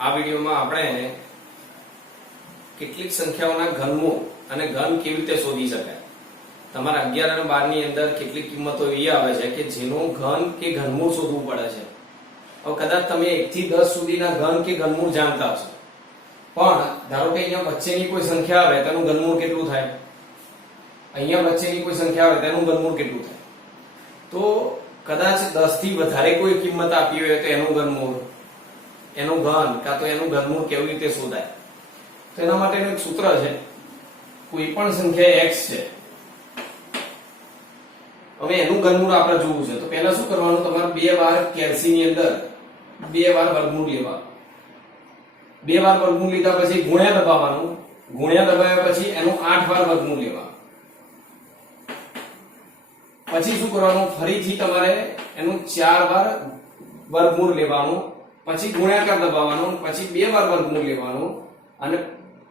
આ વિડીયોમાં આપણે કેટલીક સંખ્યાઓના ઘનમૂળ અને ઘન કેવી રીતે શોધી શકાય. તમારા 11 અને 12 ની અંદર કેટલીક કિંમતો એવી આવે છે કે જેનો ઘન કે ઘનમૂળ શોધવું પડે છે. હવે કદાચ તમે 1 થી 10 સુધીના ઘન કે ઘનમૂળ જાણતા હશો, પણ ધારો કે અહીંયા વચ્ચેની કોઈ સંખ્યા આવે તેનું ઘનમૂળ કેટલું થાય, અહીંયા વચ્ચેની કોઈ સંખ્યા આવે તેનું ઘનમૂળ કેટલું થાય, તો કદાચ 10 થી વધારે કોઈ કિંમત આપી હોય તો એનું ઘનમૂળ, એનું ઘન કાં તો એનું ઘનમૂળ કેવી રીતે શોધાય. તો એના માટેનું એક સૂત્ર છે. કોઈ પણ સંખ્યા x છે, હવે એનું ઘનમૂળ આપણે જોવું છે તો પહેલા શું કરવાનું, તમારે 2 વાર કેલ્સી ની અંદર 2 વાર વર્ગમૂળ લેવા. 2 વાર વર્ગમૂળ લીધા પછી ગુણ્યા દબાવવાનું, ગુણ્યા દબાવ્યા પછી એનું 8 વાર વર્ગમૂળ લેવા. પછી શું કરવાનું, ફરીથી તમારે એનું 4 વાર વર્ગમૂળ લેવાનું, પછી ગુણાકાર દબાવવાનું, પછી 2 વાર વર્ગમૂળ લેવાનું અને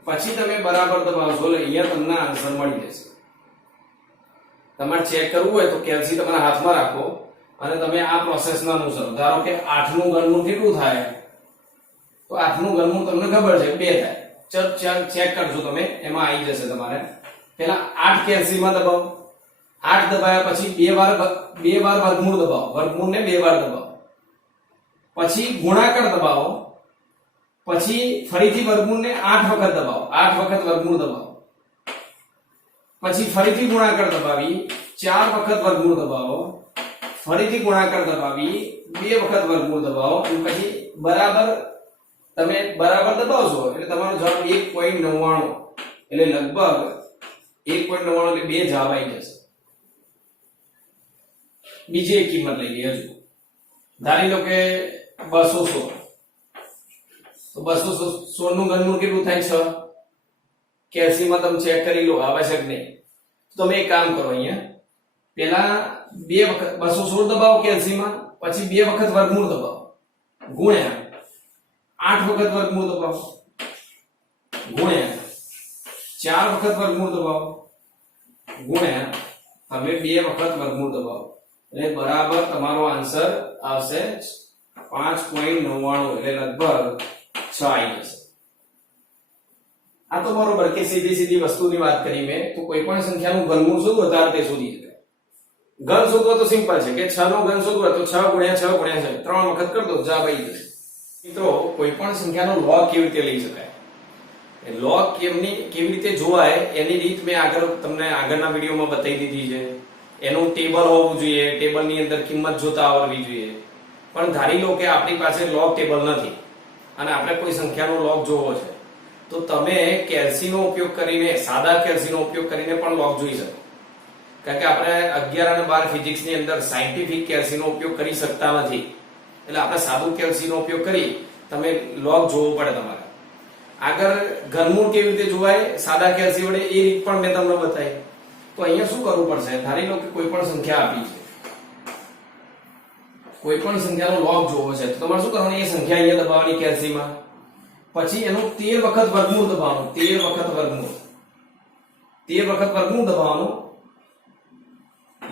પછી તમે બરાબર દબાવશો એટલે અહીંયા તમને આન્સર મળી જશે. તમારે ચેક કરવું હોય તો કેલ્સી તમારા હાથમાં રાખો અને તમે આ પ્રોસેસને અનુસરો. ધારો કે 8 નું ઘનમૂળ કેટલું થાય, તો 8 નું ઘનમૂળ તમને ખબર છે 2 થાય. ચાલ ચેક કરજો તમે, એમાં આવી જશે. તમારે પહેલા 8 કેલ્સીમાં દબાવો, 8 દબાવ્યા પછી 2 વાર વર્ગમૂળ દબાવો, વર્ગમૂળને 2 વાર દબાવો, પછી ગુણાકાર દબાવો, પછી ફરીથી વર્ગમૂળને 8 વખત દબાવો, 8 વખત વર્ગમૂળ દબાવો, પછી ફરીથી ગુણાકાર દબાવી 4 વખત વર્ગમૂળ દબાવો, ફરીથી ગુણાકાર દબાવી 2 વખત વર્ગમૂળ દબાવો અને પછી બરાબર તમે બરાબર દબાવશો એટલે તમારો જવાબ 1.99, એટલે લગભગ 1.99 એટલે 2 જવાબ આવી જશે. બીજી એક કિંમત લઈ લઈએ. હજુ ધારી લો કે 216, તો 216 નું ઘનમૂળ કેટલું થાય? 6. કેલ્સીમાં તમે ચેક કરી લો, આવશ્યક નહીં. તો તમે એક કામ કરો, અહીંયા પહેલા 2 વખત 216 દબાવો કેલ્સીમાં, પછી 2 વખત વર્ગમૂળ દબાવો, ગુણ્યા 8 વખત વર્ગમૂળ દબાવો, ગુણ્યા 4 વખત વર્ગમૂળ દબાવો, ગુણ્યા હવે 2 વખત વર્ગમૂળ દબાવો એટલે બરાબર તમારો આન્સર આવશે 5.99, એટલે લગભગ 6 આવી જશે. આ તો બરોબર કે સીધી વસ્તુની વાત કરી મેં. તો કોઈ પણ સંખ્યાનું ઘનમૂળ શોધવું વધારે તે શોધી શકાય. ઘન શોધવો તો સિમ્પલ છે કે 6 નો ઘન શોધવો તો 6 ગુણ્યા 6 ગુણ્યા 6 3 વખત કરી દો, જવાબ આવી જશે. મિત્રો, કોઈ પણ સંખ્યાનો લોગ કેવી રીતે લઈ શકાય, લોગ કેવી રીતે જોવાય એની રીત મેં તમને આગળના વિડીયોમાં બતાવી દીધી છે. એનું ટેબલ હોવું જોઈએ, ટેબલની અંદર કિંમત જોતા આવડવી જોઈએ. પણ ધારી લો કે આપણી પાસે લોગ ટેબલ નથી અને આપણે કોઈ સંખ્યાનો લોગ જોવો છે, તો તમે કેલ્સીનો ઉપયોગ કરીને, સાદા કેલ્સીનો ઉપયોગ કરીને પણ લોગ જોઈ શકો. કારણ કે આપણે 11 અને 12 ફિઝિક્સની અંદર સાયન્ટિફિક કેલ્સીનો ઉપયોગ કરી શકતા નથી, એટલે આપણે સાદું કેલ્સીનો ઉપયોગ કરી તમે લોગ જોવો પડે તમારે. આગળ ઘનમૂળ કેવી રીતે જોવાય સાદા કેલ્સી વડે, એ રીત પણ મેં તમને બતાવી. તો અહીંયા શું કરવું પડશે, ધારી લો કે કોઈ પણ સંખ્યા આપી છે, કોઈ પણ સંખ્યાનો લોગ જોવો છે, તો તમારે શું કરવાનું, એ સંખ્યા અહીંયા દબાવવાની કેલ્સીમાં, પછી એનું 13 વખત વર્ગમૂળ દબાવવાનું, 13 વખત વર્ગમૂળ દબાવવાનું,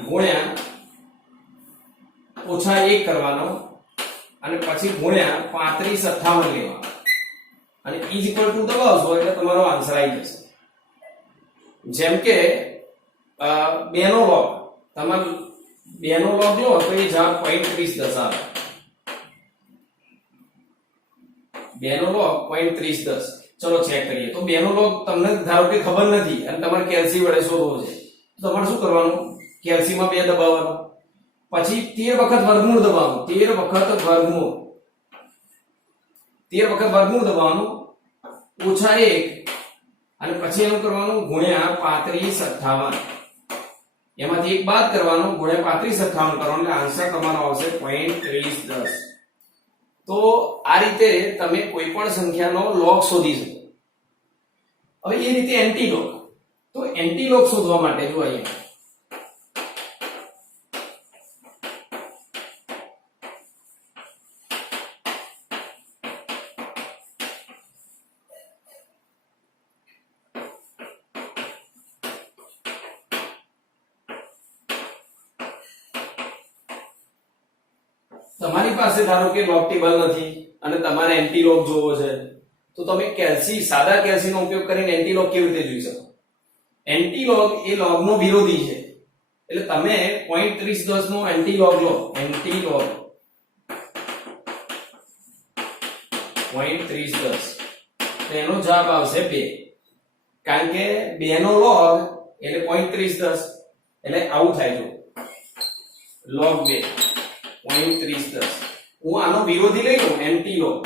ગુણ્યા -1 કરવાનો અને પછી ગુણ્યા 3558 લેવાનો અને ઇઝ ઇક્વલ ટુ દબાવશો એટલે તમારો આન્સર આવી જશે. જેમ કે 2 નો લોગ, તમારે 2 નો લોગ લો તો એ જવાબ 0.3010 આવે. 2 નો લોગ 0.3010. ચલો ચેક કરીએ. તો 2 નો લોગ તમને ધારો કે ખબર નથી અને તમારે કેલ્સી વડે શોધવો છે, તો તમારે શું કરવાનું, કેલ્સીમાં 2 દબાવવાનું, પછી 13 વખત વર્ગમૂળ દબાવવાનું, 13 વખત વર્ગમૂળ દબાવવાનું, -1 અને પછી એનું કરવાનું ગુણ્યા 3558, એમાંથી 1 બાદ કરવાનું, ગુણ્યા 3558 કરવાનું, એટલે આન્સર તમારો આવશે 0.3010. તો આ રીતે તમે કોઈ પણ સંખ્યાનો લોગ શોધી શકો. હવે એ રીતે એન્ટીલોગ, તો એન્ટીલોગ શોધવા માટે જો અહીંયા તમારી પાસે ધારો કે લોગ ટેબલ નથી અને તમારે એન્ટીલોગ જોવો છે તો તમે સાદા કેલ્સીનો ઉપયોગ કરીને એન્ટીલોગ કેવી રીતે જોઈ શકો? એન્ટીલોગ એ લોગનો વિરોધી છે, એટલે તમે 0.3010 નો એન્ટીલોગ લો, એન્ટીલોગ 0.3010 તો એનો જવાબ આવશે 2, કારણ કે 2 નો લોગ એટલે 0.3010 એટલે આવું થાય છે log 2 0.3010. હું આનો વિરોધી લઈ લઉં એન્ટીલોગ,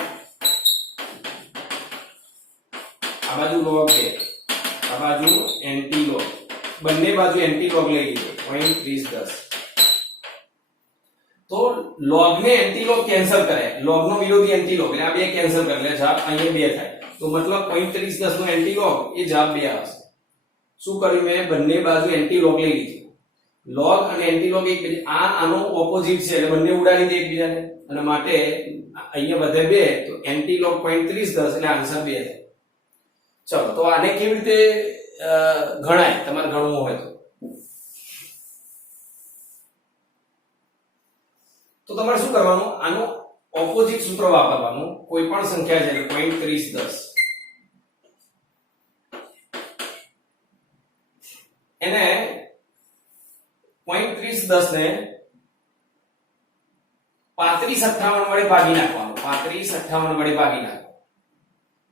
આ બાજુ log 2 આ બાજુ એન્ટીલોગ, બંને બાજુ એન્ટીલોગ લઈ લીધો 0.3010. તો log ને એન્ટીલોગ કેન્સલ કરે, log નો વિરોધી એન્ટીલોગ એટલે આ બે કેન્સલ કરે એટલે જવાબ અહીંયા 2 થાય. તો મતલબ 0.3010 નો એન્ટીલોગ એ જવાબ 2 આવશે. શું કર્યું મેં? બંને બાજુ એન્ટીલોગ લઈ લીધી. log અને એન્ટીલોગ એકબીજા આનો ઓપોઝિટ છે એટલે બંને ઉડાડી દે એકબીજાને, અને માટે અહીંયા વધે 2 તો એન્ટીલોગ 0.3010 એટલે આન્સર 2 થાય. ચલો તો આને કેવી રીતે ગણાય તમારે ગણવું હોય તો તમારે શું કરવાનું? આનો ઓપોઝિટ સૂત્ર વાપરવાનું. કોઈ પણ સંખ્યા છે 0.3010 એને 0.3010 ને 3558 વડે ભાગી નાખવાનું. 3558 વડે ભાગી નાખો,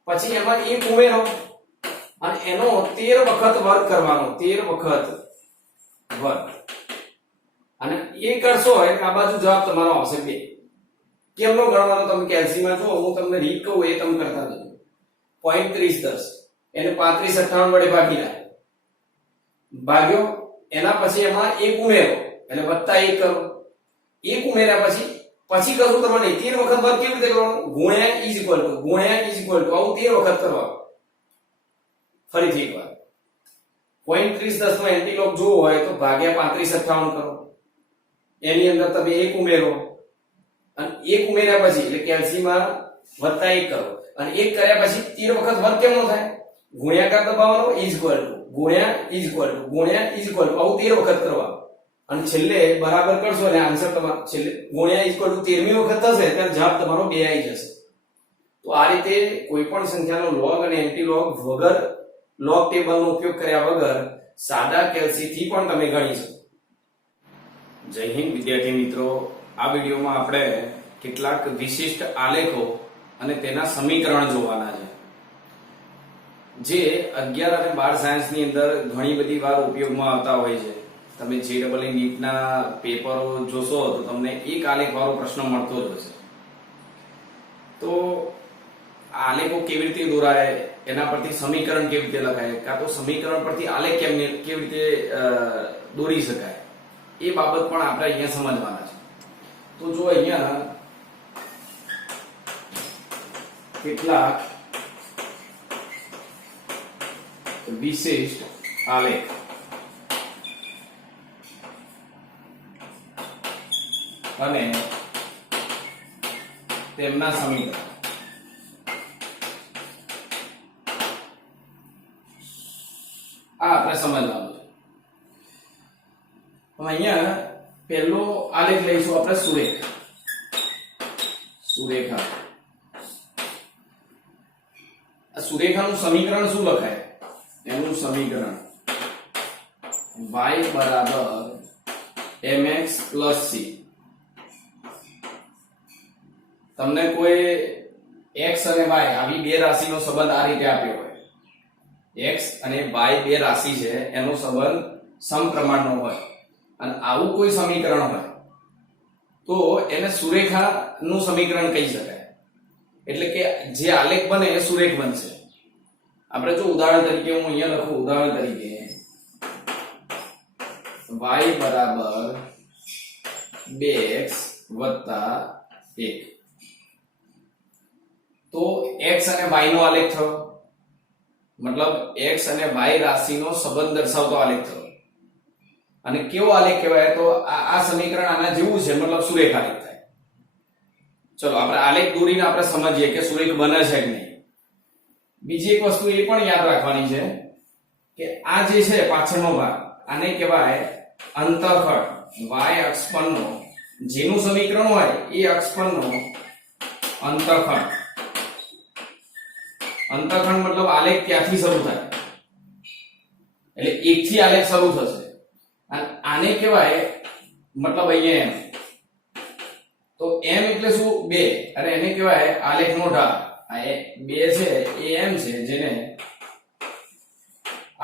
પછી એમાં 1 ઉમેરો અને એનો 13 વખત વર્ગ કરવાનો. 13 વખત વર્ગ, અને એ કરશો એટલે આ બાજુ જવાબ તમારો આવશે 2. કેમનો ગણવાનો તમે કેલ્સીમાં જો હું તમને રીત કહું એ તમે કરતા જજો. 0.3010 એને 3558 વડે ભાગી નાખો, ભાગ્યો, એના પછી એમાં 1 ઉમેરો એટલે વત્તા 1 કરો. 1 ઉમેર્યા પછી કશું કરવાનું નહીં. 13 વખત વર્ગ કેવી રીતે કરવાનો? ગુણ્યા ઇઝ ઇક્વલ ટુ આવું 13 વખત કરવાનું. ફરીથી એકવાર 0.3010 નો એન્ટીલોગ જોવો હોય તો ભાગ્યા 3558 કરો, એની અંદર તમે 1 ઉમેરો અને 1 ઉમેર્યા પછી એટલે કેલ્સીમાં વત્તા 1 કરો, અને 1 કર્યા પછી 13 વખત વર્ગ કેમ નો થાય? ગુણ્યાકાર દબાવવાનો, ઇઝ ઇક્વલ ટુ ગુણ્યા ઇઝ ઇક્વલ ટુ આવું 13 વખત કરવાનું, અને છેલ્લે બરાબર કરશો એટલે આન્સર તમારો છેલ્લે ગુણ્યા ઇઝ ઇક્વલ ટુ 13મી વખત થશે ત્યારે જવાબ તમારો 2 આવી જશે. તો આ રીતે કોઈ પણ સંખ્યાનો લોગ અને એન્ટીલોગ વગર લોગ ટેબલનો ઉપયોગ કર્યા વગર સાદા કેલ્સીથી પણ તમે ગણી શકો. જય હિન્દ વિદ્યાર્થી મિત્રો, આ વિડીયોમાં આપણે કેટલાક વિશિષ્ટ આલેખો અને તેના સમીકરણ જોવાના છે, જે 11 અને 12 સાયન્સની અંદર ઘણી બધી વાર ઉપયોગમાં આવતા હોય છે. તમે JEE નીટના પેપરો જોશો તો તમને એક આલેખ વાળો પ્રશ્ન મળતો જ હશે. તો આલેખો કેવી રીતે દોરાય, એના પરથી સમીકરણ કેવી રીતે લખાય, કાં તો સમીકરણ પરથી આલેખ કેવી રીતે દોરી શકાય, એ બાબત પણ આપણે અહીંયા સમજવાના છે. તો જો અહીંયા કેટલાક વિશિષ્ટ આલેખ અને તેમના સમીકરણ. આ આપણે સમજવાનું છે. અહીંયા પહેલો આલેખ લઈશું આપણે સુરેખા. સુરેખાનું સમીકરણ શું લખાય? એનું સમીકરણ y બરાબર mx plus c. તમને કોઈ x અને y આવી બે રાશિનો સંબંધ આ રીતે આપ્યો હોય, x અને y બે રાશિ છે એનો સંબંધ સમપ્રમાણનો હોય, અને આવું કોઈ સમીકરણ હોય તો એને સુરેખાનું સમીકરણ કહી શકાય. એટલે કે જે આલેખ બને એ સુરેખ બનશે. આપણે જો ઉદાહરણ તરીકે હું અહીંયા લખું, ઉદાહરણ તરીકે y બરાબર 2x વત્તા 1, તો x અને y નો આલેખ થયો, મતલબ x અને y રાશિનો સંબંધ દર્શાવતો આલેખ થયો. અને કેવો આલેખ કહેવાય? તો આ સમીકરણ આના જેવું છે, મતલબ સુરેખ આલેખ થાય. ચલો આપણે આલેખ દોરીને આપણે સમજીએ કે સુરેખ બને છે કે નહીં. બીજી એક વસ્તુ એ પણ યાદ રાખવાની છે કે આ જે છે પાછળનો ભાગ, આને કહેવાય અંતઃખંડ. y અક્ષ પરનો જેનું સમીકરણ હોય એ અક્ષ પરનો અંતઃખંડ. અંતઃખંડ મતલબ આલેખ ક્યાંથી શરૂ થાય, એટલે 1 થી આલેખ શરૂ થશે. અને આને કહેવાય મતલબ અહીંયા એમ, તો એમ એટલે શું 2, અને એને કહેવાય આલેખનો ઢાળ. આ 2 છે એ એમ છે, જેને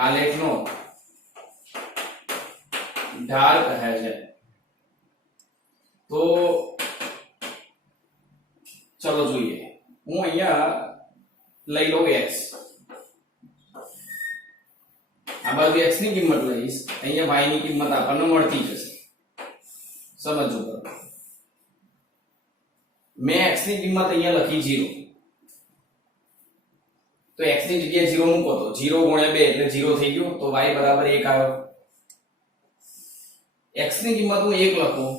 આલેખનો ઢાળ કહે છે. તો ચલો જોઈએ, હું અહીંયા લઈ લઉં x, આ બાજુ x ની કિંમત લઈશ, અહીંયા y ની કિંમત આપણને મળતી જશે. સમજો બરાબર. મેં x ની કિંમત અહીંયા લખી 0, તો x ની જગ્યાએ 0 મૂકો તો 0 ગુણ્યા 2 એટલે 0 થઈ ગયો, તો y બરાબર 1 આવ્યો. x ની કિંમત હું 1 લખું,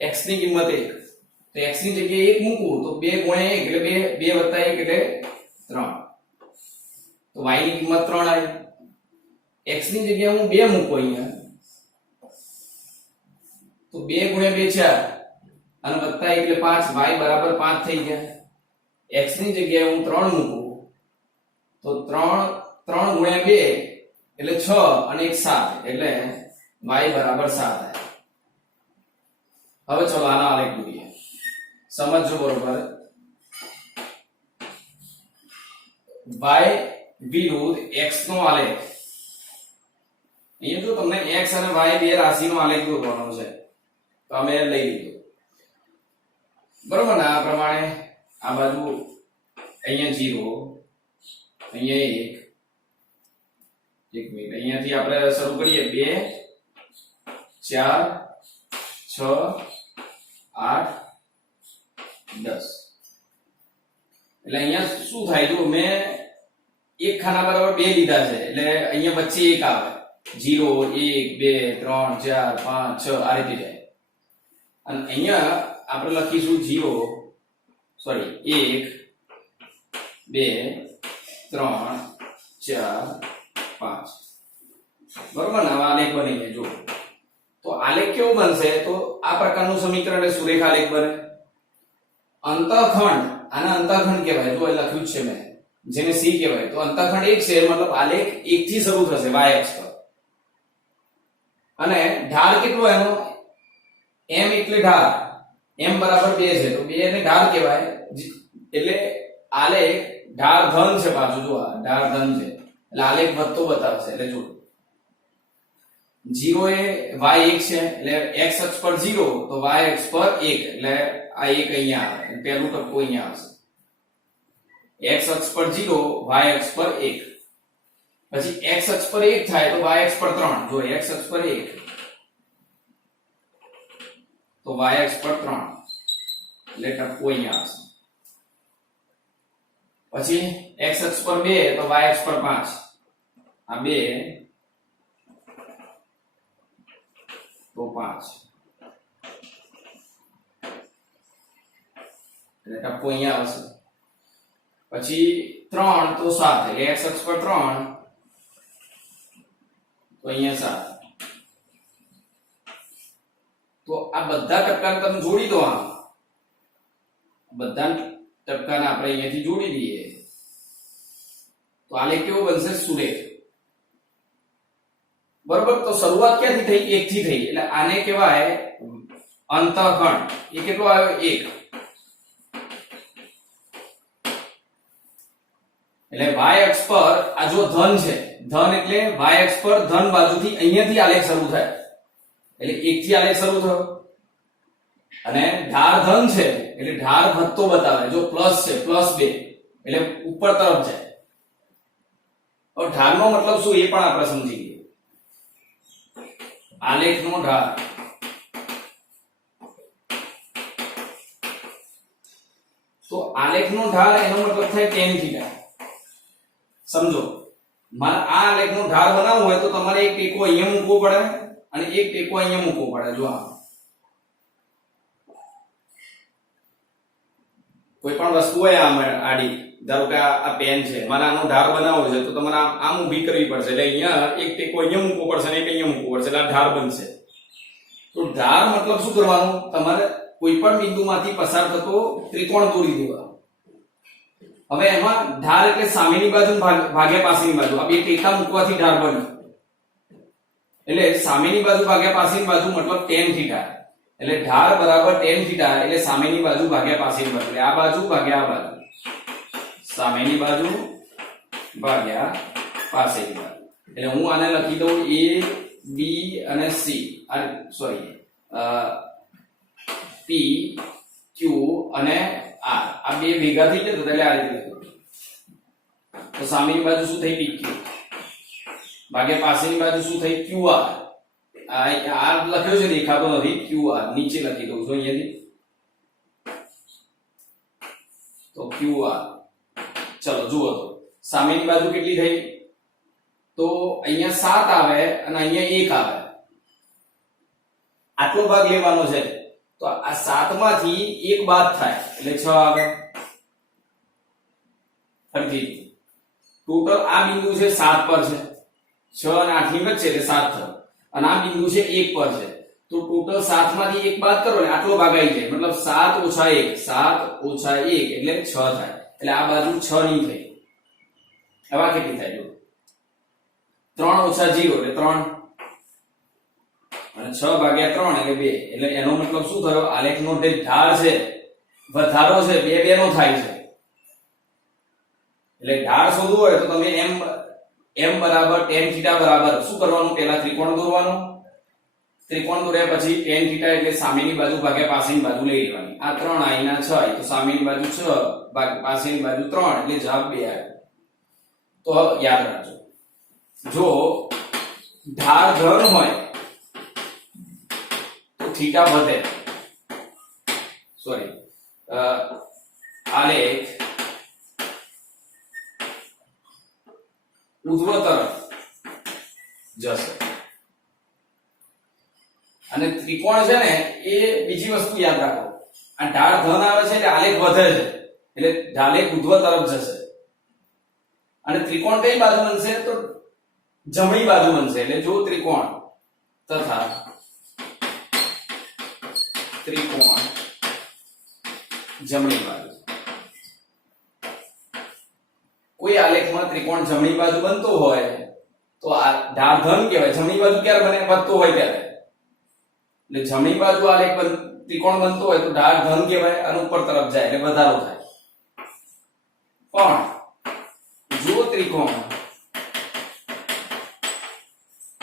x ની કિંમત 1, તો x ની જગ્યાએ 1 મૂકું તો 2 ગુણ્યા 1 એટલે 2 વત્તા 1 એટલે 3, તો y ની કિંમત 3 આવી. x ની જગ્યાએ હું 2 મૂકું અહીંયા, તો 2 ગુણ્યા 2 4 અને વત્તા 1 એટલે 5, y બરાબર 5 થઈ ગયા. x ની જગ્યાએ હું 3 મૂકું તો 3 ગુણ્યા 2 એટલે 6 અને 1 7 એટલે y બરાબર 7 આવે. હવે ચલો આનો આલેખ દોરીએ, સમજજો બરોબર. y વિરુદ્ધ x નો આલેખ. અહીંયા જો તમને x અને y બે રાશિનો આલેખ દોરવાનો છે, તો અમે લઈ લીધો બરોબર ને. આ પ્રમાણે આ બાજુ અહીંયા 0, અહીંયા 1 મિનિટ, અહીંયાથી આપણે શરૂ કરીએ 2 4 6 8 10. એટલે અહીંયા શું થાય, જો મેં એક ખાના બરાબર 2 લીધા છે, એટલે અહીંયા વચ્ચે 1 આવે, 0 1 2 3 4 5 6 આ રીતે જાય. અને અહીંયા આપણે લખીશું 1 2 3 4 5 બરોબર ને. હવે આલેખ બની જાય. જો તો આલેખ કેવો બનશે, તો આ પ્રકારનું સમીકરણ એટલે સુરેખ આલેખ બને. અંતઃખંડ, આને અંતઃખંડ કહેવાય. જો એ લખ્યું છે મેં, જેને C કહેવાય. તો અંતઃખંડ 1 છે, મતલબ આલેખ 1 થી શરૂ થશે y અક્ષ પર. અને ઢાળ કેટલો એનો, m એટલે ઢાળ, m બરાબર 2 છે, તો 2 ને ઢાળ કહેવાય. એટલે આલેખ ઢાળ ધન છે પાછું. જો આ ઢાળ ધન છે એટલે આલેખ વધતો બતાવશે. એટલે જો 0 એ y 1 છે, એટલે x અક્ષ પર 0, તો y અક્ષ પર 1, એટલે આ 1 અહીંયા આવે, પહેલું ટપકું અહીંયા આવશે. x અક્ષ પર 0, y અક્ષ પર 1, પછી x અક્ષ પર 1 થાય તો y અક્ષ પર 3. જો x અક્ષ પર 1 તો y અક્ષ પર 3, એટલે ટપકું અહીંયા આવશે. પછી x અક્ષ પર 2 તો y અક્ષ પર 5, આ 2 તો 5, એટલે ટપકું અહીંયા આવશે. પછી 3 તો 7, એટલે x અક્ષ પર 3 તો અહીંયા 7. તો આ બધા ટપકાને તમે જોડી દો. આ બધા ટપકાને આપણે અહીંયાથી જોડી દઈએ તો આલેખ કેવો બનશે, સુરેખ. બરોબર. તો શરૂઆત ક્યાંથી થઈ, 1 થી થઈ, એટલે આને કહેવાય અંતઃખંડ. એ કેટલો આવ્યો, 1. એટલે y અક્ષ પર આ જો ધન છે, ધન એટલે y અક્ષ પર ધન બાજુથી અહીંયાથી આલેખ શરૂ થાય, એટલે 1 થી આલેખ શરૂ થયો. અને ઢાળ ધન છે એટલે ઢાળ વધતો બતાવે. જો પ્લસ છે, +2 એટલે ઉપર તરફ જાય. હવે ઢાળનો મતલબ શું એ પણ આપણે સમજી લઈએ. આલેખનો ઢાળ, તો આલેખનો ઢાળ એનો મતલબ થાય tan થીટા. સમજો, મારે આ આલેખનો ઢાળ બનાવવો હોય તો તમારે એક ટેકો અહીંયા મૂકવો પડે અને એક ટેકો અહીંયા મૂકવો પડે. જો આ કોઈ પણ વસ્તુ હોય આડી, ધારો કે આ પેન છે, મારે આનો ઢાળ બનાવવો છે તો તમારે આમ ઊભી કરવી પડશે. એટલે અહીંયા એક ટેકો અહીંયા મૂકવો પડશે અને એક અહીંયા મૂકવો પડશે, એટલે આ ઢાળ બનશે. તો ઢાળ મતલબ શું કરવાનું, તમારે કોઈ પણ બિંદુમાંથી પસાર થતો ત્રિકોણ દોરી દેવા. હવે એમાં ઢાળ એટલે સામેની બાજુ ભાગ્યા પાછળની બાજુ. આ બે ટેકા મૂકવાથી ઢાળ બની. એટલે સામેની બાજુ ભાગ્યા પાછળની બાજુ મતલબ tan થીટા. એટલે ઢાળ બરાબર tan થીટા એટલે સામેની બાજુ ભાગ્યા પાછળની બાજુ. એટલે આ બાજુ ભાગ્યા આ બાજુ. સામેની બાજુ ભાગ્યા પાછળની બાજુ. એટલે હું આને લખી દઉં a b અને c. સોરી p q અને r. આ બે ભેગા થઈ જતો એટલે આ રીતે લખ્યું. તો સામેની બાજુ શું થઈ pq ભાગ્યા પાછળની બાજુ શું થઈ qr. આ લખ્યો છે દેખાતો નથી. qr નીચે લખી દઉં છું અહીંયાથી. તો qr. ચલો જુઓ તો સામેની બાજુ કેટલી થઈ? તો અહીંયા 7 આવે અને અહીંયા 1 આવે. આટલો ભાગ લેવાનો છે. તો આ 7 માંથી 1 બાદ થાય એટલે 6 આવે. ફરીથી ટોટલ આ બિંદુ છે 7 પર છે. 6 અને 8 ની વચ્ચે એટલે 7 થયો. અને આ બિંદુ છે 1 પર છે. તો ટોટલ 7 માંથી 1 બાદ કરો એટલે આટલો ભાગ આવી જાય. મતલબ 7 ઓછા 1 એટલે 6 થાય. એટલે આ બાજુ 6 ની થઈ. હવે આ કેટલી થાય? જો 3 ઓછા 0 એટલે 3 અને 6 ભાગ્યા 3 એટલે 2. એટલે એનો મતલબ શું થયો? આલેખનો જે ઢાળ છે વધારો છે 2 નો થાય છે. એટલે ઢાળ શોધવું હોય તો તમે m બરાબર tan થીટા બરાબર શું કરવાનું? પહેલા ત્રિકોણ દોરવાનું. ત્રિકોણ દોર્યા પછી tan થીટા એટલે સામેની બાજુ ભાગ્યા પાછળની બાજુ લઈ લેવાની. આ 3 આઈના 6 તો સામેની બાજુ 6 ભાગ્યા પાછળની બાજુ 3 એટલે જવાબ 2 આવ્યો. તો યાદ રાખજો, જો ઢાળ ધન હોય તો થીટા વધે. સોરી આલેખ ઉધ્વ તરફ જશે. અને ત્રિકોણ છે ને એ બીજી વસ્તુ યાદ રાખો. આ ઢાળ ધન આવે છે એટલે આલેખ વધે છે. એટલે ઢાલેખ ઉધ્વ તરફ જશે. અને ત્રિકોણ કઈ બાજુ બનશે? તો જમણી બાજુ બનશે. એટલે જો ત્રિકોણ તથા ત્રિકોણ જમણી બાજુ. કોઈ આલેખમાં ત્રિકોણ જમણી બાજુ બનતો હોય તો આ ઢાળ ધન કહેવાય. જમણી બાજુ ક્યારે બને? વધતો હોય ત્યારે. એટલે જમણી બાજુ આલેખ ત્રિકોણ બનતો હોય તો ઢાળ ધન કહેવાય અને ઉપર તરફ જાય એટલે વધારો થાય. પણ જો ત્રિકોણ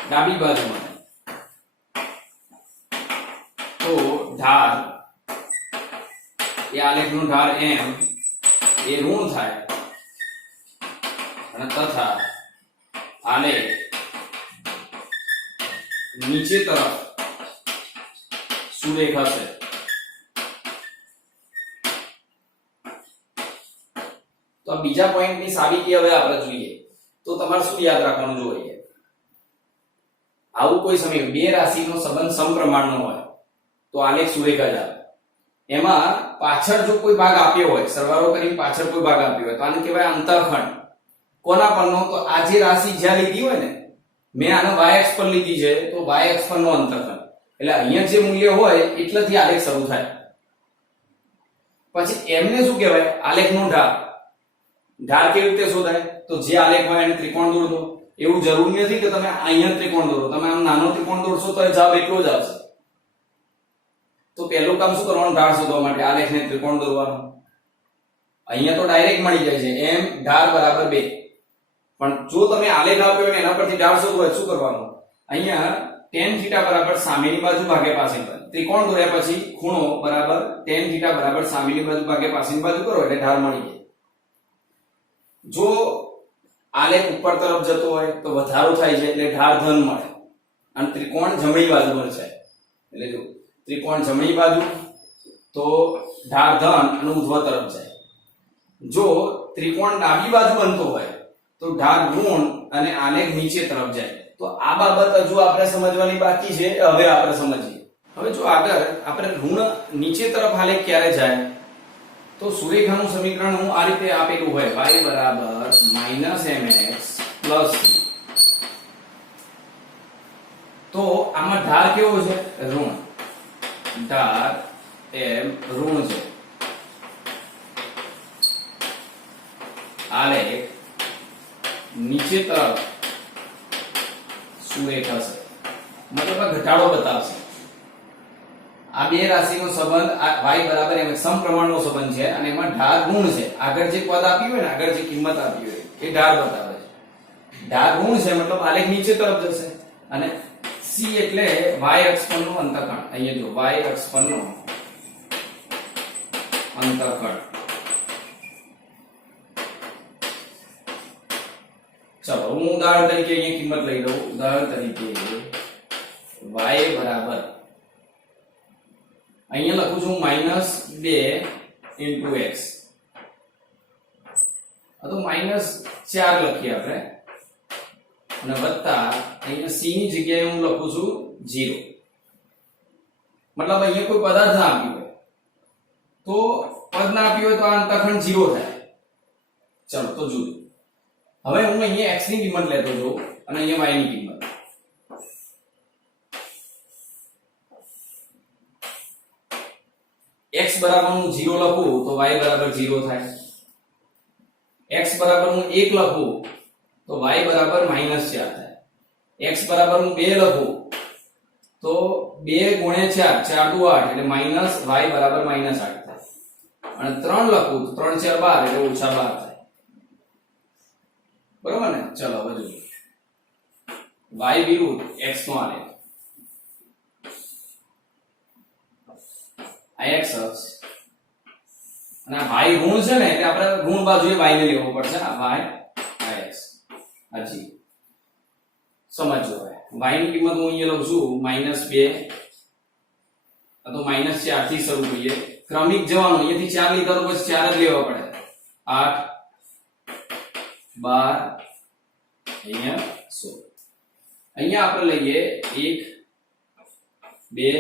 ડાબી બાજુમાં તો ઢાળ એ આલેખનું ઢાળ m એ ઋણ થાય અને તથા આલેખ નીચે તરફ સુરેખ હશે. તો આ બીજા પોઈન્ટની સાબિતી હવે આપણે જોઈએ. તો તમારે શું યાદ રાખવાનું જોઈએ? આવું કોઈ સમય બે રાશિનો સંબંધ સમપ્રમાણનો હોય તો આલેખ સુરેખ જ આવે. એમાં પાછળ જો કોઈ ભાગ આપ્યો હોય, સરવાળો કરીને પાછળ કોઈ ભાગ આપ્યો હોય તો આને કહેવાય અંતરખંડ. કોના પરનો? તો આ જે રાશિ જ્યાં લીધી હોય ને, મેં આનો y અક્ષ પર લીધી છે તો y અક્ષ પરનો અંતરખંડ. એટલે અહીંયા જે મૂલ્ય હોય એટલેથી આલેખ શરૂ થાય. પછી એમને શું કહેવાય? આલેખનો ઢાળ. ઢાળ કેવી રીતે શોધાય? તો જે આલેખ હોય એને ત્રિકોણ દોર દો. એવું જરૂરી નથી કે તમે અહીંયા ત્રિકોણ દોરો. તમે આમ નાનો ત્રિકોણ દોરશો તો જવાબ એટલો જ આવશે. તો પહેલું કામ શું કરવાનું? ઢાળ શોધવા માટે આલેખને ત્રિકોણ દોરવાનું. અહીંયા તો ડાયરેક્ટ મળી જાય છે m ઢાળ બરાબર 2. પણ જો તમે આલેખ આપ્યો હોય એના પરથી ઢાળ શોધવું હોય શું કરવાનું? અહીંયા tan થીટા બરાબર સામેની બાજુ ભાગ્યા પાછળની બાજુ. ત્રિકોણ દોર્યા પછી ખૂણો બરાબર tan થીટા બરાબર સામેની બાજુ ભાગ્યા પાછળની બાજુ કરો એટલે ઢાળ મળી જાય. જો આલેખ ઉપર તરફ જતો હોય તો વધારો થાય છે એટલે ઢાળ ધન મળે. અને ત્રિકોણ જમણી બાજુ મળશે. એટલે જો ત્રિકોણ જમણી બાજુ તો ઢાળ ધન અને ઉધ્વ તરફ જાય. જો ત્રિકોણ ડાબી બાજુ બનતો હોય તો ઢાળ ઋણ અને આલેખ નીચે તરફ જાય. તો આ બાબત હજુ આપણે સમજવાની બાકી છે. હવે આપણે સમજીએ. હવે જો આગળ આપણે ઋણ નીચે તરફ આલેખ ક્યારે જાય? તો સુરેખાનું સમીકરણ હું આ રીતે આપેલું હોય y બરાબર -mx + c. તો આમાં ઢાળ કેવો છે? ઋણ. ઢાળ એમ ઋણ છે. આલેખ નીચે તરફ સુરેખ હશે, મતલબ ઘટાડો બતાવશે. આ બે રાશિનો સંબંધ y બરાબર m સમપ્રમાણનો સંબંધ છે અને એમાં ઢાળ ઋણ છે. આગળ જે પદ આપ્યું હોય ને, આગળ જે કિંમત આપી હોય એ ઢાળ બતાવે છે. ઢાળ ઋણ છે મતલબ આલેખ નીચે તરફ જશે. અને c એટલે y અક્ષ પરનો અંતઃખંડ. અહીંયા જો y અક્ષ પરનો અંતઃખંડ. ચલો હું ઉદાહરણ તરીકે અહીંયા કિંમત લઈ લઉં. ઉદાહરણ તરીકે y બરાબર અહીંયા લખું છું -2 x. આ તો -4 લખીએ આપણે, અને વત્તા અહીંયા c ની જગ્યાએ હું લખું છું 0. મતલબ અહીંયા કોઈ પદાર્થ ના આપ્યું હોય તો, પદ ના આપ્યું હોય તો આ અંતઃખંડ 0 થાય. ચલો તો જુઓ, હવે હું અહીંયા x ની કિંમત લેતો છું અને અહીંયા y ની કિંમત. x બરાબર હું 0 લખું તો y બરાબર 0 થાય. x બરાબર હું 1 લખું તો y બરાબર -4 થાય. x બરાબર હું 2 લખું તો 2 ગુણ્યા 4 4 દુ 8 એટલે y બરાબર -8 થાય. અને 3 લખું તો 3 4 12 એટલે -12 થાય. બરોબર ને? ચલો હવે જોઈએ y વિરુદ્ધ x નો આલેખ. આ x અક્ષ અને આ y ઋણ છે ને, એટલે આપણે ઋણ બાજુએ y ને લેવો પડશે. આ y આ x હજી સમજો. y ની કિંમત હું અહીંયા લઉં છું -2, આ તો -4 થી શરૂ કરીએ. ક્રમિક જવાનું, અહીંયાથી 4 લીધા તો પછી 4 જ લેવા પડે. 8 12 અહીંયા 16. અહીંયા આપણે લઈએ 1 2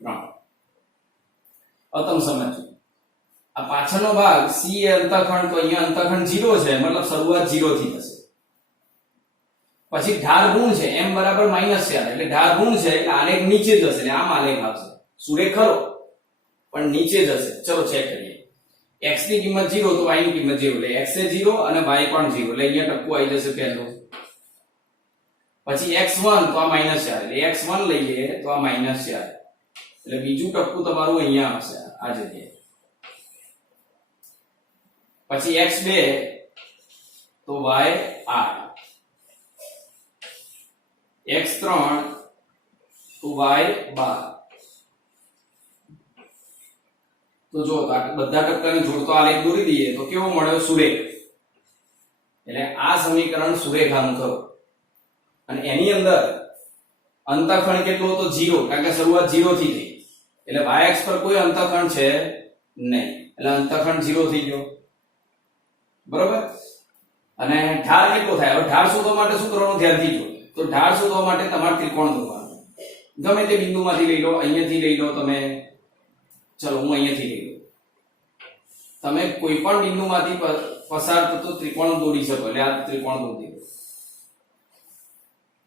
3. હવે તમે સમજો, આ પાછળનો ભાગ c એ અંતઃખંડ, તો અહીંયા અંતઃખંડ 0 છે, મતલબ શરૂઆત 0 થી થશે. પછી ઢાળ ઋણ છે, m બરાબર -4 એટલે ઢાળ ઋણ છે એટલે આલેખ નીચે જશે. એટલે આમ આલેખ આવશે. સુરેખ ખરો પણ નીચે જશે. ચલો ચેક કરીએ. x ની કિંમત 0 તો y ની કિંમત 0, એટલે x એ 0 અને y પણ 0, એટલે અહીંયા ટપકું આવી જશે પહેલો. પછી x1 તો આ -4 એટલે x1 લઈએ તો આ -4 એટલે બીજું ટપકું તમારું અહીંયા આવશે આ જગ્યાએ. પછી x2 તો y 8, x3 તો y 12. તો જો બધા ટપકાને જોડતો આલેખ દોરી દઈએ તો કેવો મળ્યો? સુરેખ. એટલે આ સમીકરણ સુરેખાનું થયું. અને એની અંદર અંતઃખંડ કેટલો હતો? 0, કારણ કે શરૂઆત 0 થી થઈ. એટલે y અક્ષ પર કોઈ અંતઃખંડ છે નહીં, એટલે અંતઃખંડ 0 થઈ ગયો. બરોબર? અને ઢાળ કેટલો થાય? હવે ઢાળ શોધવા માટે શું કરવાનું? ધ્યાનથી જો. તો ઢાળ શોધવા માટે તમારે ત્રિકોણ દોરવાનું. ગમે તે બિંદુમાંથી લઈ લો, અહીંયાથી લઈ લો તમે. ચલો હું અહીંયાથી લઈ લઉં. તમે કોઈ પણ બિંદુમાંથી પસાર થતો ત્રિકોણ દોરી શકો. એટલે આ ત્રિકોણ દોરી દો.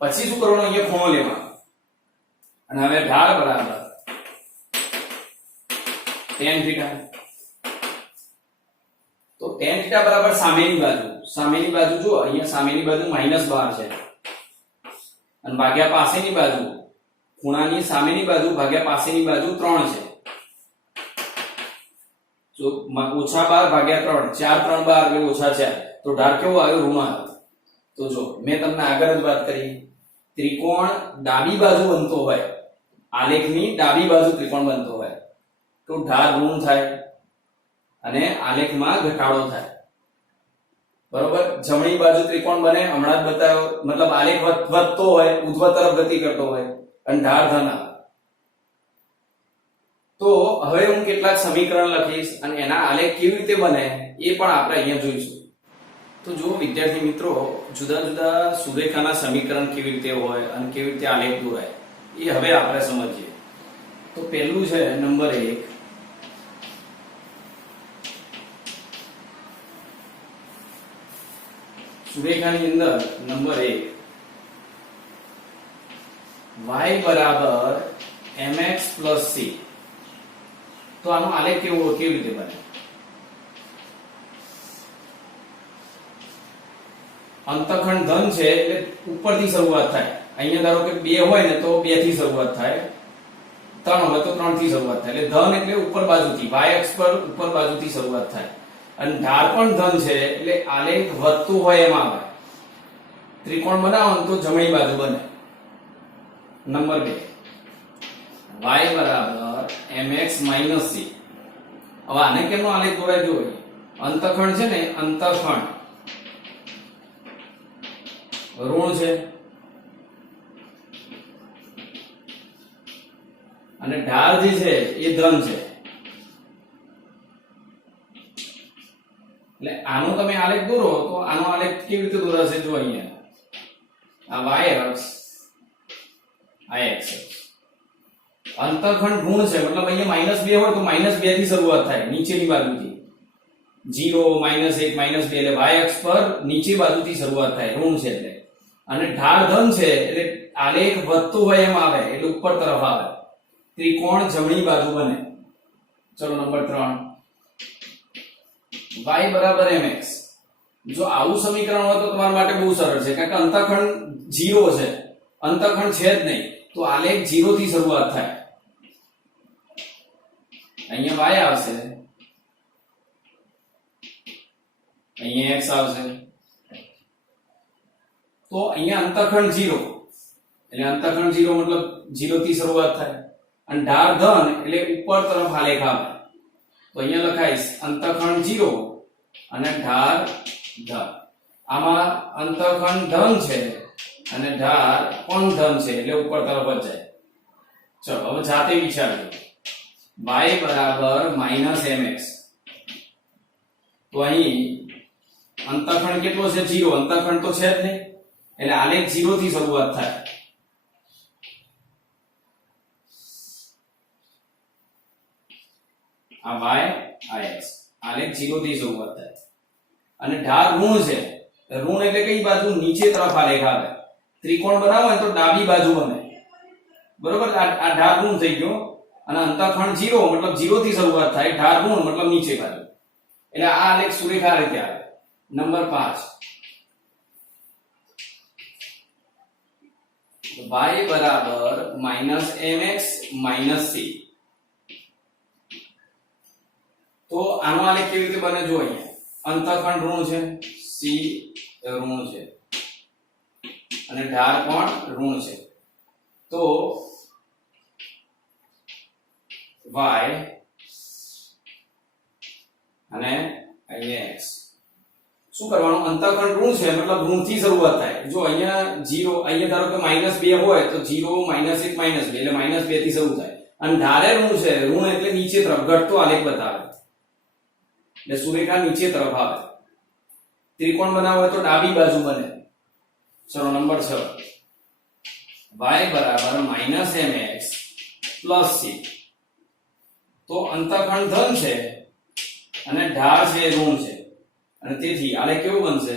પછી શું કરવાનું? અહીંયા ખૂણો લેવાનો. અને હવે ઢાળ બરાબર tan θ. તો tan θ બરાબર સામેની બાજુ. સામેની બાજુ જો, અહીંયા સામેની બાજુ -12 છે અને ભાગ્યા પાસેની બાજુ, ખૂણાની સામેની બાજુ ભાગ્યા પાસેની બાજુ 3 છે. જો -12 ભાગ્યા 3, 4 3 12 એટલે -4. તો ઢાળ કેવો આવ્યો? ઋણ આવ્યો. તો જો મેં તમને આગળ જ વાત કરી, ત્રિકોણ ડાબી બાજુ બનતો હોય, આલેખની ડાબી બાજુ ત્રિકોણ બનતો હોય તો ઢાળ ઋણ થાય અને આલેખમાં ઘટાડો થાય. બરોબર? જમણી બાજુ ત્રિકોણ બને, હમણાં જ બતાવ્યો, મતલબ આલેખ વધતો હોય, ઉધ્વ તરફ ગતિ કરતો હોય અને ઢાળ ધન આવે. તો હવે હું કેટલાક સમીકરણ લખીશ અને એના આલેખ કેવી રીતે બને એ પણ આપણે અહીંયા જોઈશું. તો જુઓ વિદ્યાર્થી મિત્રો, જુદા જુદા સુરેખાના સમીકરણ કેવી રીતે હોય અને કેવી રીતે આલેખ દોરાય એ હવે આપણે સમજીએ. તો પહેલું છે નંબર 1, સુરેખાની અંદર નંબર 1 y બરાબર mx પ્લસ c. તો આનો આલેખ કેવી રીતે બને? અંતખંડ ધન છે એટલે ઉપરથી શરૂઆત થાય. અહીંયા ધારો કે 2 હોય ને તો 2 થી શરૂઆત થાય, 3 હોય તો 3 થી શરૂઆત થાય. એટલે ધન એટલે ઉપર બાજુથી y અક્ષ પર ઉપર બાજુથી શરૂઆત થાય. અને ઢાળ પણ ધન છે એટલે આલેખ વધતું હોય એમ આવે. ત્રિકોણ બનાવો તો જમણી બાજુ બને. નંબર 2 y બરાબર mx c. હવે આને કેમનો આલેખ દોરાય જોઈએ? અંતખંડ છે ને, અંતખંડ ઋણ છે અને ઢાળ જે છે એ ધન છે. એટલે આનો તમે આલેખ દોરો તો આનો આલેખ કેવી રીતે દોરાશે? જો અહીંયા આ y અક્ષ, આ x અક્ષ. અંતખંડ ઋણ છે મતલબ અહીંયા -2 હોય તો -2 થી શરૂઆત થાય, નીચેની બાજુથી 0 -1 -2 એટલે y અક્ષ પર નીચે બાજુથી શરૂઆત થાય, ઋણ છે એટલે. અને ઢાળ ધન છે એટલે આલેખ વધતું હોય એમ આવે એટલે ઉપર તરફ આવે. ત્રિકોણ જમણી બાજુ બને. ચલો નંબર 3 y બરાબર mx. જો આવું સમીકરણ હોય તો તમારા માટે બહુ સરળ છે, કારણ કે અંતખંડ 0 છે, અંતખંડ છે જ નહીં, તો આલેખ 0 થી શરૂઆત થાય. અહીંયા y આવશે, અહીંયા x આવશે. તો અહીંયા અંતખંડ 0 એટલે અંતખંડ 0 મતલબ 0 થી શરૂઆત થાય. અને ઢાળ ધન એટલે ઉપર તરફ આલેખ આવે. તો અહીંયા લખાઈશ અંતખંડ 0 અને ઢાળ ધન. આમાં અંતખંડ ધન છે અને ઢાળ પણ ધન છે એટલે ઉપર તરફ જ જાય. ચલો હવે જાતે વિચારજો. y બરાબર -mx. તો અહીં અંતખંડ કેટલો છે? 0. અંતખંડ તો છે જ નહીં એટલે આલેખ 0 થી શરૂઆત થાય. આ y આ x આલેખ 0 થી શરૂઆત થાય. અને ઢાળ ઋણ છે, ઋણ એટલે કઈ બાજુ? નીચે તરફ આલેખ આવે. ત્રિકોણ બનાવો હોય તો ડાબી બાજુ બને, બરોબર? આ ઢાળ ઋણ થઈ ગયો અને અંતખંડ 0 મતલબ 0 થી શરૂઆત થાય, ઢાળ ઋણ મતલબ નીચે બાજુ. એટલે આ આલેખ સુરેખા રીતે આવે. નંબર 5 y બરાબર -mx c. તો આનો આલેખ કેવી રીતે બને? જો અહીંયા અંતખંડ ઋણ છે, c ઋણ છે અને ઢાળ પણ ઋણ છે. તો y અને અહીંયા x. શું કરવાનું? અંતખંડ ઋણ છે મતલબ ઋણ થી શરૂઆત થાય. જો અહીંયા 0, અહીંયા ધારો કે -2 હોય તો 0 -1 -2 એટલે -2 થી શરૂ થાય. અને ઢાળે ઋણ છે, ઋણ એટલે નીચે તરફ ઘટતો આલેખ બતાવે એટલે સુરેખા નીચે તરફ આવે. ત્રિકોણ બનાવવો હોય તો ડાબી બાજુ બને. ચલો નંબર 6 y બરાબર -mx c. તો અંતખંડ ધન છે અને ઢાળ છે ઋણ છે અને તેથી આલેખ કેવું બનશે?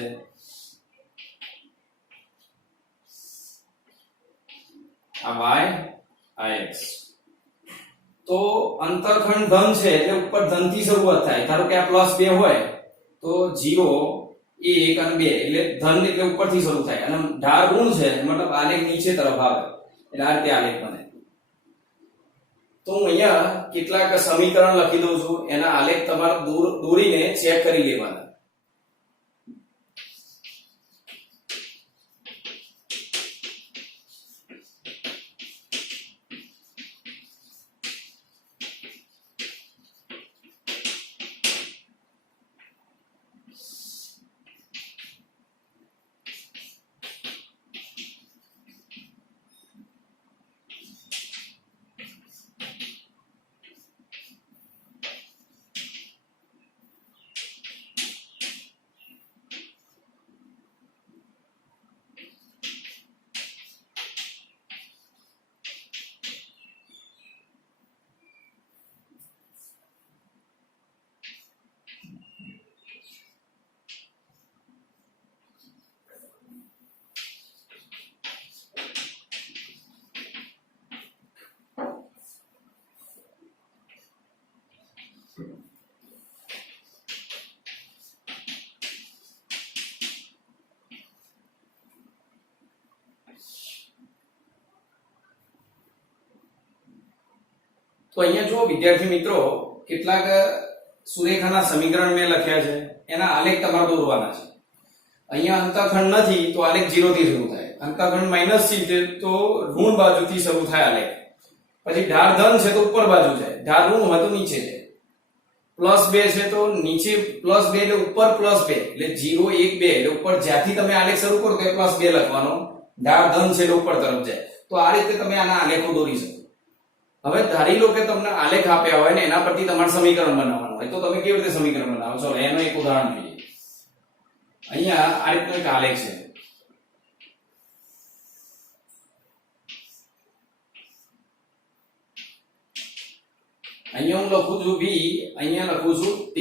આ y આ x. તો અંતખંડ ધન છે એટલે ઉપર ધન થી શરૂઆત થાય. ધારો કે આ +2 હોય તો 0 1 અને 2 એટલે ધન એટલે ઉપરથી શરૂ થાય. અને ઢાળ ઋણ છે મતલબ આલેખ નીચે તરફ આવે એટલે આ રીતે આલેખ બને. તો હું અહીંયા કેટલાક સમીકરણ લખી દઉં છું, એના આલેખ તમારે દોરીને ચેક કરી લેવાના. તો અહીંયા જો વિદ્યાર્થી મિત્રો કેટલાક સુરેખાના સમીકરણ મેં લખ્યા છે, એના આલેખ તમારે દોરવાના છે. અહીંયા અંતઃખંડ નથી તો આલેખ 0 થી શરૂ થાય, અંતઃખંડ માઈનસ છે તો ઋણ બાજુથી શરૂ થાય આલેખ, પછી ઢાળ ધન છે તો ઉપર બાજુ જાય, ઢાળ ઋણ હોય તો નીચે જાય, +2 છે તો નીચે +2 એટલે ઉપર +2 એટલે 0 1 2 એટલે ઉપર જ્યાંથી તમે આલેખ શરૂ કરો તો +2 લખવાનો, ઢાળ ધન છે એટલે ઉપર તરફ જાય. તો આ રીતે તમે આના આલેખો દોરી શકો. હવે ધારી લો કે તમને આલેખ આપ્યા હોય ને એના પરથી તમારે સમીકરણ બનાવવાનું હોય તો તમે કેવી રીતે સમીકરણ બનાવો? ચલો એનો એક ઉદાહરણ જોઈએ. અહીંયા આ રીતનો એક આલેખ છે. અહીંયા હું લખું છું v, અહીંયા લખું છું t.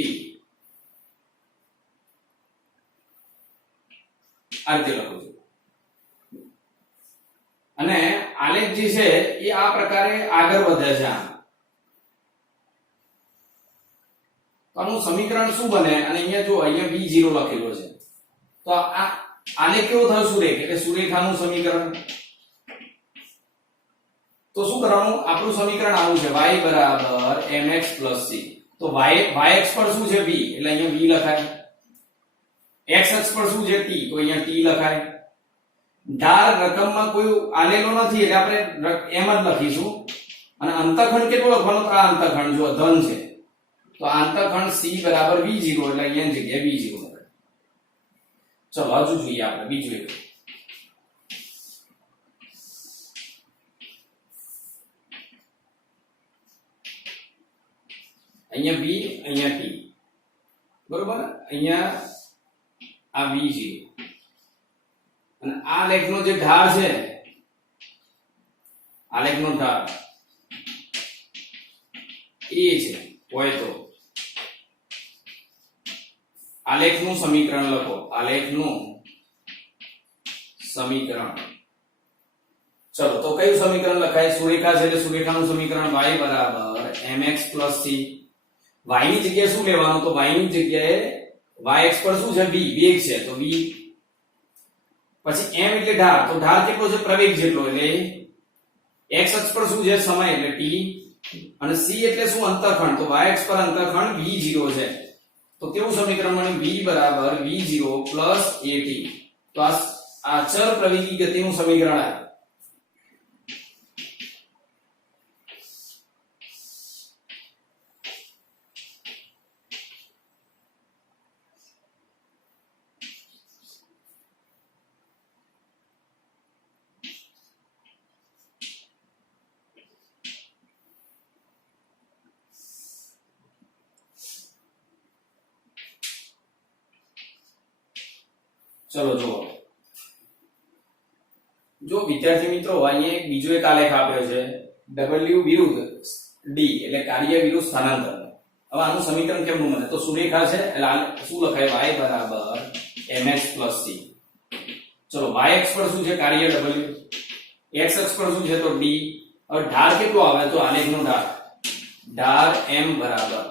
આ રીતે લખું છું. અને આલેખ જે છે એ આ પ્રકારે આગળ વધે છે. આનું સમીકરણ શું બને? અને અહીંયા જો અહીંયા v0 લખેલો છે તો આ આલેખ કેવો થયો? સુરેખ, એટલે સુરેખાનું સમીકરણ. તો શું કરવાનું? આપણું સમીકરણ આવું છે, y બરાબર mx + c. તો y અક્ષ પર શું છે? v, એટલે અહીંયા v લખાય. x અક્ષ પર શું છે? t, તો અહીંયા t લખાય. ઢાળ રકમમાં કોઈ આલેલો નથી એટલે આપણે એમ જ લખીશું. અને અંતઃખંડ કેટલો લખવાનો? આ અંતઃખંડ જો ધન છે તો અંતઃખંડ c બરાબર v0 એટલે અહીંયા જગ્યાએ v0 લખાય. ચલો હજુ જોઈએ આપણે બીજું એક. અહીંયા v, અહીંયા t, બરોબર. અહીંયા આ v0 અને આ લેખનો જે ઢાળ છે, આ લેખનો ઢાળ એ છે હોય તો આલેખનું સમીકરણ લખો. આલેખનું સમીકરણ. ચલો તો કયું સમીકરણ લખાય? સુરેખા છે એટલે સુરેખાનું સમીકરણ y બરાબર mx + c. y ની જગ્યાએ શું લેવાનું? તો y ની જગ્યાએ y અક્ષ પર શું છે? v, વેગ છે તો v. પછી m એટલે ઢાળ, તો ઢાળ કેટલો છે? પ્રવેગ જેટલો, એટલે x અક્ષ પર શું છે? સમય એટલે t. અને c એટલે શું? અંતઃખંડ, તો y અક્ષ પર અંતઃખંડ v0 છે. તો કેવું સમીકરણ બન્યું? v બરાબર v0 + at. તો આ ચલ પ્રવેગી ગતિનું સમીકરણ આવ્યું. ચલો જો વિદ્યાર્થી મિત્રો અહીંયા એક બીજો એક આલેખ આપ્યો છે, w વિરુદ્ધ d એટલે કાર્ય વિરુદ્ધ સ્થાનાંતર. હવે આનું સમીકરણ કેમનું બને? તો સુરેખા છે એટલે શું લખાય? y બરાબર mx + c. ચલો y અક્ષ પર શું છે? કાર્ય w, x અક્ષ પર શું છે? તો d. હવે ઢાળ કેટલો આવે? તો આલેખનો ઢાળ m બરાબર,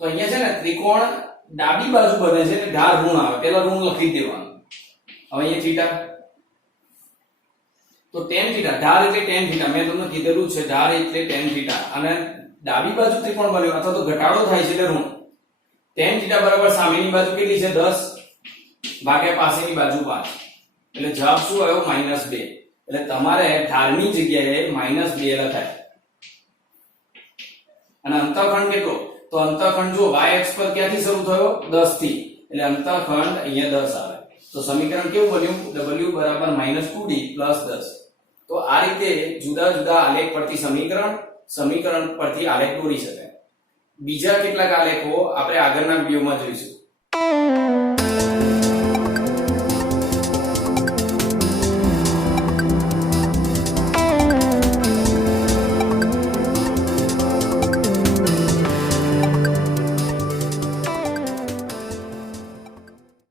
તો અહીંયા છે ને ત્રિકોણ ડાબી બાજુ બને છે એટલે ઢાળ ઋણ આવે, પેલા ઋણ લખી દેવાનું. હવે અહીંયા થીટા, તો tan થીટા, ઢાળ એટલે tan થીટા, મેં તમને કીધેલું છે ઢાળ એટલે tan થીટા. અને ડાબી બાજુ ત્રિકોણ બન્યો અથવા તો ઘટાડો થાય છે એટલે ઋણ. tan થીટા બરાબર સામેની બાજુ કેટલી છે? 10 ભાગ્યા પાસેની બાજુ 5 એટલે જવાબ શું આવ્યો? -2. એટલે તમારે ઢાળની જગ્યાએ -2 લખાય. અને અંતઃખંડ કેટલો? તો અંતઃખંડ જો y અક્ષ પર ક્યાંથી શરૂ થયો? 10 થી, એટલે અંતઃખંડ અહીંયા 10 આવે. તો સમીકરણ કેવું બન્યું? w બરાબર -2d + 10. તો આ રીતે જુદા જુદા આલેખ પરથી સમીકરણ પરથી આલેખ દોરી શકાય. બીજા કેટલાક આલેખો આપણે આગળના વિડિયોમાં જોઈશું.